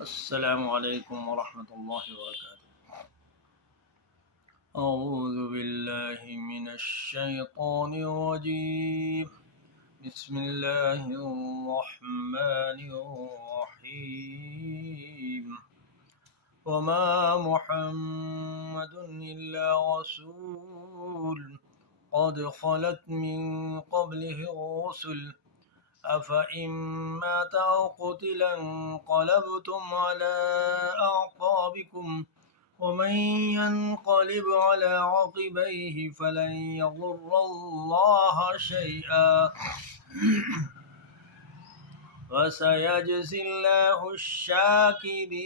السلام عليكم ورحمة الله وبركاته. أعوذ بالله من الشيطان الرجيم. بسم الله الرحمن الرحيم. وما محمد إلا رسول قد خلت من قبله الرسل أفإن مات أو قتل انقلبتم على أعقابكم ومن ينقلب على عقبيه فلن يضر الله شيئا وسيجزي الله الشاكرين.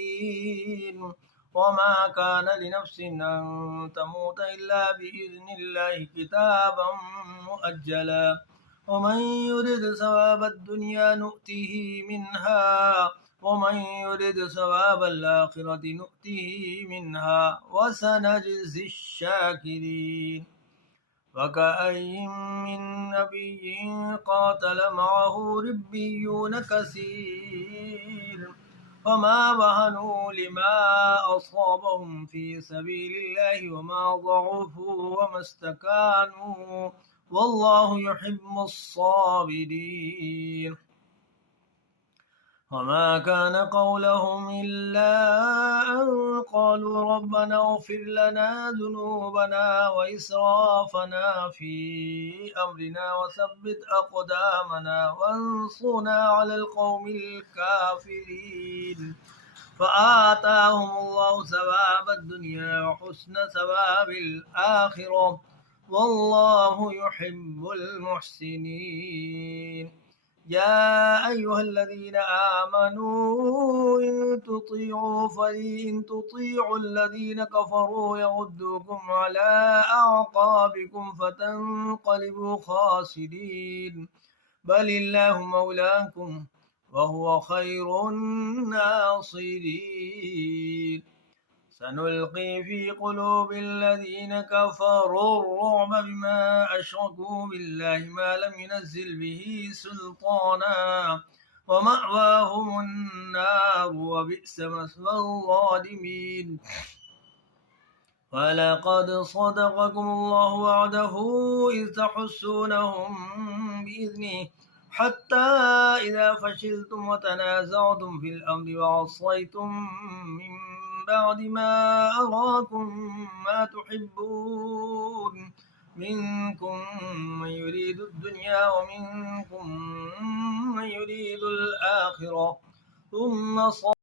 وما كان لنفس أن تموت إلا بإذن الله كتابا مؤجلا ومن يرد ثواب الدنيا نؤته منها ومن يرد ثواب الآخرة نؤته منها وسنجزي الشاكرين. وكأين من نبي قاتل معه ربيون كثير فما وهنوا لما أصابهم في سبيل الله وما ضعفوا وما استكانوا والله يحب الصابرين. وما كان قولهم إلا أن قالوا ربنا اغفر لنا ذنوبنا وإسرافنا في أمرنا وثبت أقدامنا وانصرنا على القوم الكافرين فآتاهم الله ثواب الدنيا وحسن ثواب الآخرة والله يحب المحسنين. يا أيها الذين آمنوا إن تطيعوا الذين كفروا يردوكم على أعقابكم فتنقلبوا خاسرين بل الله مولاكم وهو خير الناصرين. سنلقي في قلوب الذين كفروا الرعب بما أشركوا بالله ما لم ينزل به سلطانا ومأواهم النار وبئس مثوى الظالمين. ولقد صدقكم الله وعده إذ تحسونهم بإذنه حتى إذا فشلتم وتنازعتم في الأمر وعصيتم من بعد ما أراكم ما تحبون منكم من يريد الدنيا ومنكم من يريد الآخرة ثم